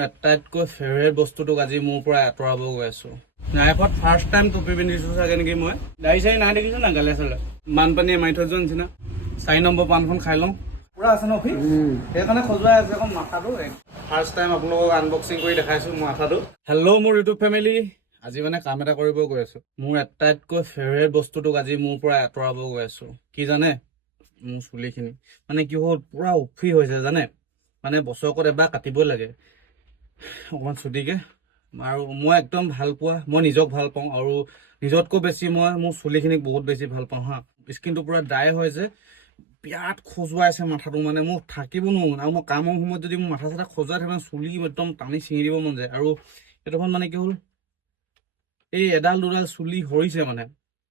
মোৰ আটাইতকৈ ফেভাৰিট বস্তুটোক আজি মোৰ পৰা আঁতৰাব গৈ আছোঁ। লাইফত ফাৰ্ষ্ট টাইম টুপি পিন্ধিছোঁ চাগে নেকি মই। দাড়ি চাৰি নাই দেখিছোঁ না গালে চালে বানপানীয়ে মাৰি থৈ যোৱা নিচিনা। 4 নম্বৰ পাণখন খাই লওঁ। পুৰা আছে ন ফি সেইকাৰণে খজুৱাই আছে অকণ মাথাটো। ফাৰ্ষ্ট টাইম আপোনালোকক আনবক্সিং কৰি দেখাইছোঁ মোৰ মাথাটো। হেল্ল' মোৰ ইউটিউব ফেমিলি, আজি মানে কাম এটা কৰিব গৈ আছোঁ। মোৰ আটাইতকৈ ফেভাৰিট বস্তুটোক আজি মোৰ পৰা আঁতৰাব গৈ আছোঁ। কি জানে? মোৰ চুলিখিনি মানে কি হ'ল, পুৰা উফি হৈছে জানে। মানে বছৰকত এবাৰ কাটিবই লাগে অকণমান চুটিকৈ। আৰু মই একদম ভাল পোৱা, মই নিজক ভাল পাওঁ আৰু নিজতকৈ বেছি মই মোৰ চুলিখিনিক বহুত বেছি ভাল পাওঁ হা। স্কিনটো পুৰা ড্ৰাই হয় যে, বিৰাট খজুৱাইছে মাথাটো। মানে মোৰ থাকিব নোৱাৰোঁ। আৰু মই কামৰ সময়ত যদি মোৰ মাথা চাথা খজুৱাই থাকে চুলি একদম টানি ছিঙি দিব মন যায়। আৰু এইটোখন মানে কি হ'ল, এই এডাল দুডাল চুলি সৰিছে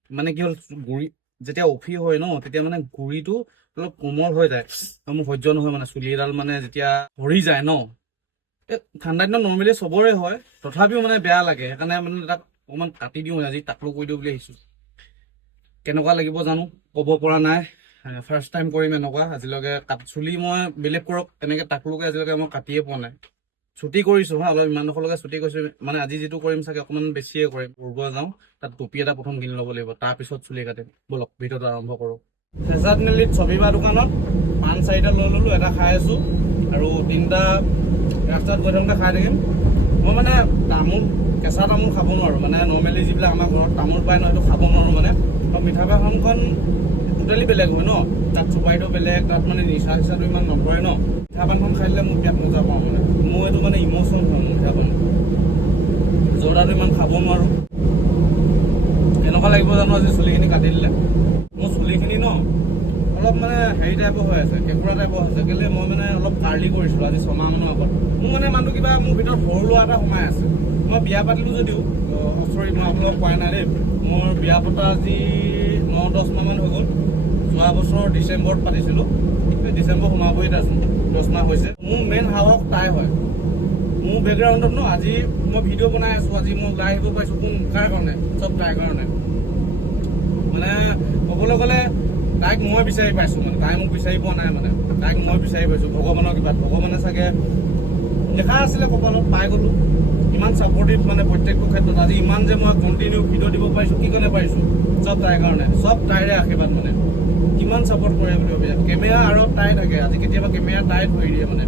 মানে কি হ'ল, গুৰি যেতিয়া উফি হয় ন, তেতিয়া মানে গুৰিটো অলপ কোমল হৈ যায় আৰু মোৰ সহ্য নহয় মানে চুলি এডাল মানে যেতিয়া সৰি যায় ন। ঠাণ্ডা দিনত নৰ্মেলি চবৰে হয়, তথাপিও মানে বেয়া লাগে। সেইকাৰণে মানে তাক অকণমান কাটি দিওঁ, আজি টাকলো কৰি দিওঁ বুলি আহিছোঁ। কেনেকুৱা লাগিব জানো, ক'ব পৰা নাই। ফাৰ্ষ্ট টাইম কৰিম এনেকুৱা। আজিলৈকে চুলি মই বেলেগ কৰক এনেকৈ টাকলোকে আজিলৈকে মই কাটিয়ে পোৱা নাই। ছুটি কৰিছোঁ হা, অলপ ইমান ডোখৰলৈকে ছুটি কৰিছোঁ। মানে আজি যিটো কৰিম চাগে অকণমান বেছিয়ে কৰিম। ফুৰিব যাওঁ, তাত টুপি এটা প্ৰথম কিনি ল'ব লাগিব, তাৰপিছত চুলি কাটিম। ব'লক ভিডিঅ'টো আৰম্ভ কৰোঁ। চেঁচা তিনিআলিত ছবিবা দোকানত পাণ 4টা লৈ ল'লোঁ, এটা খাই আছোঁ আৰু 3টা ৰাস্তাত গৈ থাকোঁতে খাই থাকিম। মই মানে কেঁচা তামোল খাব নোৱাৰোঁ। মানে নৰ্মেলি যিবিলাক আমাৰ ঘৰত তামোল পায় ন, সেইটো খাব নোৱাৰোঁ মানে। আৰু মিঠা পাণখন টোটেলি বেলেগ হয় ন, তাত চুপাৰীটো বেলেগ, তাত মানে নিচা চিচাটো ইমান নধৰে ন। মিঠা পাণখন খাই দিলে মোৰ বিৰাট মজা পাওঁ মানে। মোৰ এইটো মানে ইম'চন হয় মোৰ মিঠা পাণ। জৰ্দাটো ইমান খাব নোৱাৰোঁ। এনেকুৱা লাগিব জানো আজি চুলিখিনি কাটি দিলে। মোৰ চুলিখিনি ন অলপ মানে হেৰি টাইপৰ হৈ আছে, কেঁকুৰা টাইপৰ হৈছে। কেলৈ মই মানে অলপ কাৰ্লি কৰিছিলোঁ আজি 6 মাহমানৰ আগত। মোৰ মানে মানুহটো কিবা মোৰ ভিতৰত সৰু ল'ৰা এটা সোমাই আছে। মই বিয়া পাতিলোঁ যদিও, চৰি মই আপোনালোকক কোৱা নাই দেই, মোৰ বিয়া পতা আজি 9-10 মাহমান হৈ গ'ল। যোৱা বছৰ ডিচেম্বৰত পাতিছিলোঁ। ডিচেম্বৰ সোমাবই আছোঁ, 10 মাহ হৈছে। মোৰ মেইন সাহস তাই হয়। মোৰ বেকগ্ৰাউণ্ডত ন আজি মই ভিডিঅ' বনাই আছোঁ, আজি মই ওলাই আহিব পাৰিছোঁ কাৰ কাৰণে? চব তাইৰ কাৰণে। মানে ক'বলৈ গ'লে তাইক মই বিচাৰি পাইছোঁ, মানে তাই মোক বিচাৰি পোৱা নাই। মানে তাইক মই বিচাৰি পাইছোঁ ভগৱানৰ কিবাত। ভগৱানে চাগে দেখা আছিলে কপালত, পাই গ'লোঁ। ইমান ছাপৰ্টিভ মানে প্ৰত্যেকটো ক্ষেত্ৰত। আজি ইমান যে মই কণ্টিনিউ ভিডিঅ' দিব পাৰিছোঁ, কি কাৰণে পাৰিছোঁ? চব তাইৰ কাৰণে, চব তাইৰে আশীৰ্বাদ। মানে কিমান ছাপৰ্ট কৰে বুলি ভাবিছে। কেমেৰা আৰু তাই থাকে, আজি কেতিয়াবা কেমেৰা তাই ধৰি দিয়ে মানে।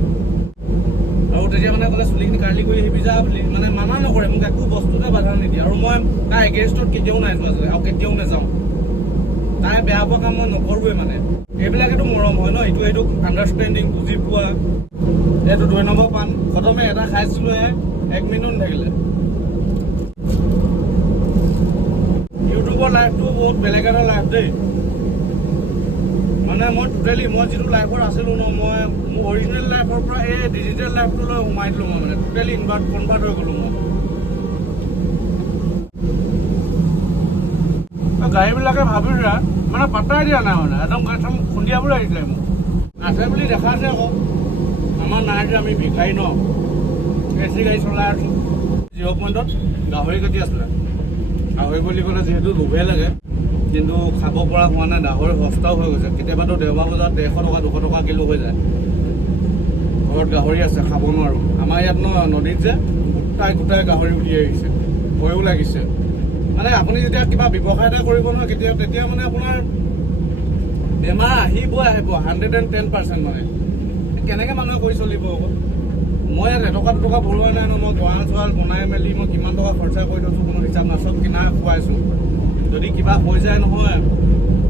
আৰু তেতিয়া মানে ক'লে চুলিখিনি কাৰ্লি কৰি আহিবি যা বুলি, মানে মানা নকৰে মোক, একো বস্তুতে বাধা নিদিয়ে। আৰু মই তাই এগেইনষ্টত কেতিয়াও নাই যোৱা আৰু কেতিয়াও নাযাওঁ। তাই বেয়া পোৱা কাম মই নকৰোঁৱে মানে। এইবিলাকেতো মৰম হয় ন, এইটো আণ্ডাৰষ্টেণ্ডিং, বুজি পোৱা। এইটো 2 নম্বৰ পাণ প্ৰথমে এটা খাইছিলোঁহে, 1 মিনিট থাকিলে। ইউটিউবৰ লাইফটো বহুত বেলেগ এটা লাইফ দেই। মানে মই যিটো লাইফত আছিলোঁ ন, মই মোৰ অৰিজিনেল লাইফৰ পৰা এই ডিজিটেল লাইফটোলৈ সোমাই দিলোঁ। মই মানে টোটেলি কনভাৰ্ট হৈ গ'লোঁ মই। গাড়ীবিলাকে ভাবিছে মানে পাত্তাই দিয়া নাই, মানে একদম গাড়ীখন খুন্দিয়াবলৈ আহিছিলে মোক। আছে বুলি দেখাইছে আকৌ, আমাৰ নাই যে, আমি ভিখাৰী ন। AC গাড়ী চলাই আছোঁ। 0 পইণ্টত গাহৰি কাটি আছিলে। গাহৰি বুলি ক'লে যিহেতু লোভে লাগে, কিন্তু খাব পৰা হোৱা নাই। গাহৰি সস্তাও হৈ গৈছে। কেতিয়াবাতো দেওবাৰ বজাত 150 টকা 200 টকা কিলো হৈ যায়। ঘৰত গাহৰি আছে, খাব নোৱাৰোঁ। আমাৰ ইয়াত নদীত যে গোটাই গাহৰি উলি আহিছে, ভয়ো লাগিছে। মানে আপুনি যেতিয়া কিবা ব্যৱসায় এটা কৰিব নহয় তেতিয়া মানে আপোনাৰ বেমাৰ আহিব 110% মানে। কেনেকৈ মানুহে কৰি চলিব আকৌ? মই ইয়াত এটকা 2 টকা ভৰোৱা নাই ন। মই গঁৰাল চৰাল বনাই মেলি মই কিমান টকা খৰচা কৰি থৈছোঁ কোনো হিচাপ নাই। চব কিনা খুৱাইছোঁ। যদি কিবা হৈ যায় নহয়,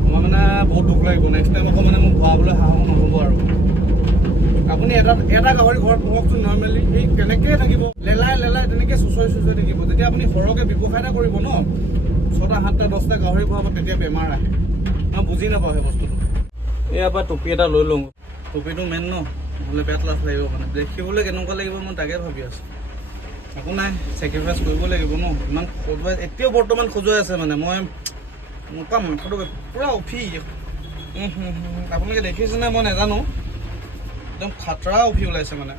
মই মানে বহুত দুখ লাগিব। নেক্সট টাইম আকৌ মানে মোক ভৰাবলৈ সাহস নহ'ব আৰু। আপুনি এটা গাহৰি ঘৰত পোহকচোন নৰ্মেলি, এই কেনেকৈ থাকিব? লেলাই তেনেকৈ চুচৰি থাকিব। যেতিয়া আপুনি সৰহকৈ ব্যৱসায় এটা কৰিব ন, 6টা 7টা 10টা গাহৰি ভৰাব, তেতিয়া বেমাৰ আহে। মই বুজি নাপাওঁ সেই বস্তুটো। ইয়াৰ পৰা টুপি এটা লৈ লওঁ। টুপিটো মেইন ন, নহ'লে বেয়া লাজ লাগিব। মানে দেখিবলৈ কেনেকুৱা লাগিব মই তাকে ভাবি আছোঁ। একো নাই, চেক্ৰিফাইচ কৰিব লাগিব ন। ইমান খজুৱাই, এতিয়াও বৰ্তমান খজুৱাই আছে। মানে মোৰ পৰা মাথাটো পূৰা উফি। আপোনালোকে দেখিছেনে মই নাজানো, একদম খাতৰা উফি ওলাইছে মানে।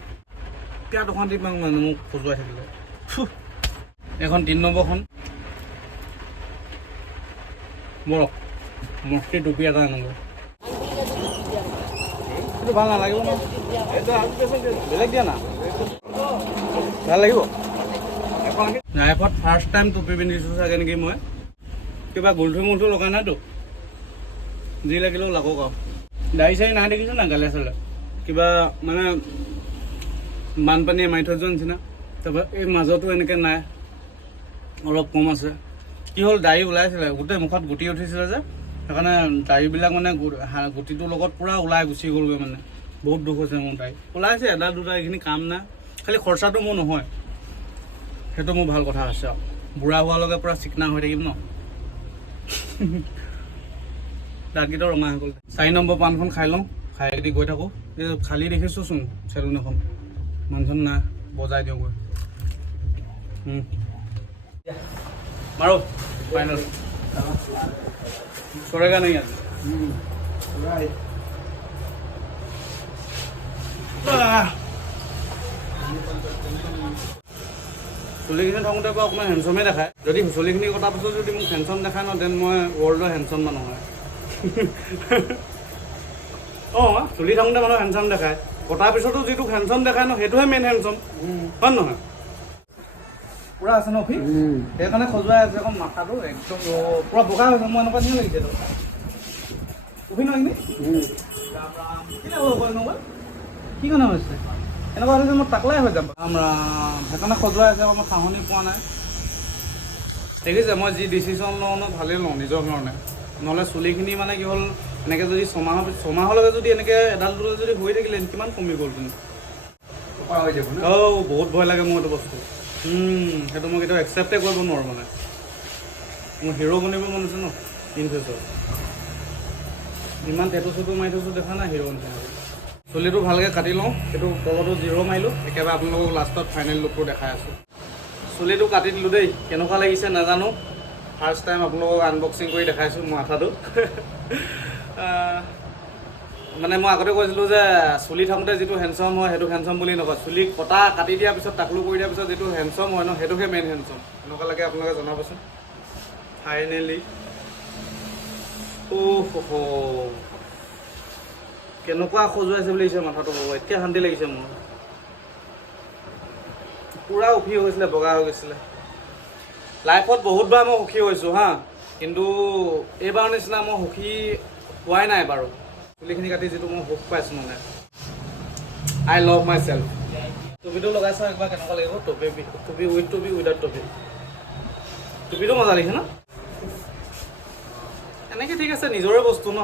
বিৰাট অশান্তি পাওঁ মানে মোক খজুৱাই থাকিলে। এখন 3 নম্বৰখন বৰক মস্তি টুপি এটা আনোগৈ। এইটো ভাল নালাগিব ন, এইটো বেলেগ দিয়া না। ভাল লাগিব লাইফত ফাৰ্ষ্ট টাইম টুপি পিন্ধিছোঁ চাগে নেকি মই কিবা গোলঠু মোলঠু লগাই নাইতো যি লাগিলেও লাগক আৰু দাড়ি চাৰি নাই দেখিছোঁ না গালে চালে কিবা মানে বানপানীয়ে মাৰি থৈ যোৱা নিচিনা তাৰপৰা এই মাজতো এনেকৈ নাই অলপ কম আছে কি হ'ল দাড়ি ওলাইছিলে গোটেই মুখত গুটি উঠিছিলে যে সেইকাৰণে দাড়িবিলাক মানে গুটিটোৰ লগত পূৰা ওলাই গুচি গ'লগৈ মানে বহুত দুখ হৈছে মোৰ দাড়ি ওলাইছে এটা দুটা এইখিনি কাম নাই খালি খৰচাটো মোৰ নহয় সেইটো মোৰ ভাল কথা আছে আৰু বুঢ়া হোৱালৈকে পূৰা চিকনা হৈ থাকিম ন দাঁতকেইটা ৰঙা হৈ গ'ল 4 নম্বৰ পাণখন খাই লওঁ খাই দি গৈ থাকোঁ এই খালী দেখিছোঁচোন চেলুন এখন মানুহজন নাই বজাই দিওঁ গৈ মাৰো ফাইনেল চৰেগা নাই আজি চুলিখিনি থাকোঁতে বাৰু অকণমান হেণ্ডচমেই দেখায় যদি চুলিখিনি কটাৰ পিছত যদি মোক হেণ্ডচম দেখায় ন দেন মই ৱৰ্ল্ডৰ হেণ্ডচম মানুহ হয় অঁ চুলি থাকোঁতে মানুহ হেণ্ডচম দেখায় কটাৰ পিছতো যিটো হেণ্ডচম দেখায় ন সেইটোহে মেইন হেণ্ডচম হয় নহয় পূৰা আছে ন অফি সেইকাৰণে খজুৱাই আছে আকৌ মাথাটো একদম পূৰা বগা হৈছে মোৰ এনেকুৱা নিচিনা লাগিছে অফি নহয় কি কাৰণে হৈছে এনেকুৱা হৈছে মই টাকলাই হৈ যাম আমাৰ সেইকাৰণে খজুৱাই আছে আকৌ মই সাহনি পোৱা নাই দেখিছে মই যি ডিচিশ্যন লওঁ ন ভালেই লওঁ নিজৰ কাৰণে নহ'লে চুলিখিনি মানে কি হ'ল এনেকৈ যদি ছমাহলৈকে যদি এনেকৈ এডাল দুডাল যদি হৈ থাকিলে কিমান কমি গ'ল তুমি বহুত ভয় লাগে মোৰ এইটো বস্তু সেইটো মই কেতিয়াও একচেপ্টেই কৰিব নোৱাৰোঁ মানে মোৰ হিৰ' বনিব মন আছে ন ইন ফিউচাৰ ইমান টেটু চেটু মাৰি থৈছোঁ দেখা নাই হিৰ' নিচিনা চুলিটো ভালকৈ কাটি লওঁ সেইটো তলতো 0 মাৰিলোঁ একেবাৰে আপোনালোকক লাষ্টত ফাইনেল লুকটো দেখাই আছোঁ চুলিটো কাটি দিলোঁ দেই কেনেকুৱা লাগিছে নাজানো ফাৰ্ষ্ট টাইম আপোনালোকক আনবক্সিং কৰি দেখাইছোঁ মোৰ মাথাটো মানে মই আগতে কৈছিলোঁ যে চুলি থাকোঁতে যিটো হেণ্ডচম হয় সেইটো হেণ্ডচম বুলি নকয় চুলি কটা কাটি দিয়াৰ পিছত টাকলু কৰি দিয়াৰ পিছত যিটো হেণ্ডচম হয় ন সেইটোহে মেইন হেণ্ডচম এনেকুৱা লাগে আপোনালোকে জনাবচোন ফাইনেলি কেনেকুৱা খজুৱাইছে বুলি আহিছে মাথাটো হ'ব এতিয়া শান্তি লাগিছে মোৰ পূৰা সুখী হৈছিলে বগা হৈ গৈছিলে লাইফত বহুতবাৰ মই সুখী হৈছোঁ হা কিন্তু এইবাৰ নিচিনা মই সুখী পোৱাই নাই বাৰু চুলিখিনি কাটি যিটো মই সুখ পাইছোঁ মানে আই লাভ মাই চেল্ফ টুপিটো লগাইছোঁ একবাৰ কেনেকুৱা লাগিব টুপি উইথ টুপি উইদাউট টুপি টুপিটো মজা লাগিছে ন এনেকৈ ঠিক আছে নিজৰে বস্তু ন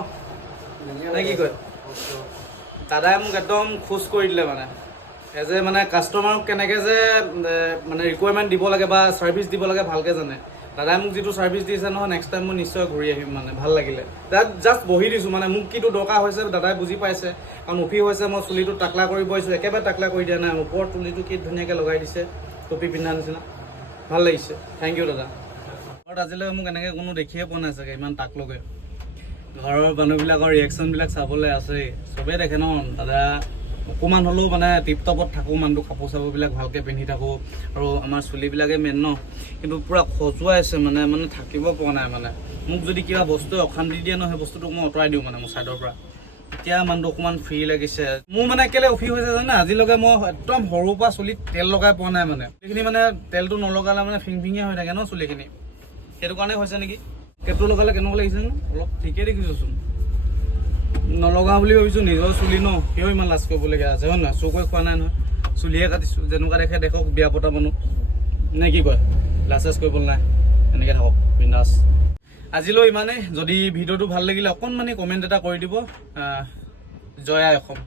নে কি কয় দাদাই মোক একদম খোজ কৰি দিলে মানে এজ এ মানে কাষ্টমাৰক কেনেকৈ যে মানে ৰিকুৱাৰমেণ্ট দিব লাগে বা ছাৰ্ভিচ দিব লাগে ভালকৈ জানে দাদাই মোক যিটো ছাৰ্ভিচ দিছে নহয় নেক্সট টাইম মই নিশ্চয় ঘূৰি আহিম মানে ভাল লাগিলে তাত জাষ্ট বহি দিছোঁ মানে মোক কিটো দৰকাৰ হৈছে দাদাই বুজি পাইছে কাৰণ উফি হৈছে মই চুলিটো টাকলা কৰি বহিছোঁ একেবাৰে টাকলা কৰি দিয়া নাই ওপৰত চুলিটো কি ধুনীয়াকৈ লগাই দিছে টুপি পিন্ধা নিচিনা ভাল লাগিছে থেংক ইউ দাদা ঘৰত আজিলৈ মোক এনেকৈ কোনো দেখিয়ে পোৱা নাই চাগে ইমান টাকলকৈ ঘৰৰ মানুহবিলাকৰ ৰিয়েকশ্যনবিলাক চাবলৈ আছেই চবেই দেখে ন দাদা অকণমান হ'লেও মানে টিপটপত থাকোঁ মানুহটো কাপোৰ চাপোৰবিলাক ভালকৈ পিন্ধি থাকোঁ আৰু আমাৰ চুলিবিলাকে মেইন ন কিন্তু পূৰা খজুৱাইছে মানে থাকিব পৰা নাই মানে মোক যদি কিবা বস্তুৱে অশান্তি দিয়ে ন সেই বস্তুটোক মই আঁতৰাই দিওঁ মানে মোৰ ছাইডৰ পৰা এতিয়া মানুহটো অকণমান ফ্ৰী লাগিছে মোৰ মানে কেলৈ অফি হৈছে জানে আজিলৈকে মই একদম সৰুৰ পৰা চুলিত তেল লগাই পোৱা নাই মানে চুলিখিনি মানে তেলটো নলগালে মানে ফিংফিঙীয়া হৈ থাকে ন চুলিখিনি সেইটো কাৰণে হৈছে নেকি কেপটো লগালে কেনেকুৱা লাগিছে ন অলপ ঠিকেই দেখিছোঁচোন নলগাওঁ বুলি ভাবিছোঁ নিজৰ চুলি ন কিয় ইমান লাজ কৰিবলগীয়া আছে হয় নহয় চকুৱে খোৱা নাই নহয় চুলিহে কাটিছোঁ যেনেকুৱা দেখে দেখক বিয়া পতা মানুহ নে কি কয় লাজ চাজ কৰিবলৈ নাই এনেকৈ থাকক বিন্দাছ আজিলৈ ইমানেই যদি ভিডিঅ'টো ভাল লাগিলে অকণমানি কমেণ্ট এটা কৰি দিব জয় আই অসম।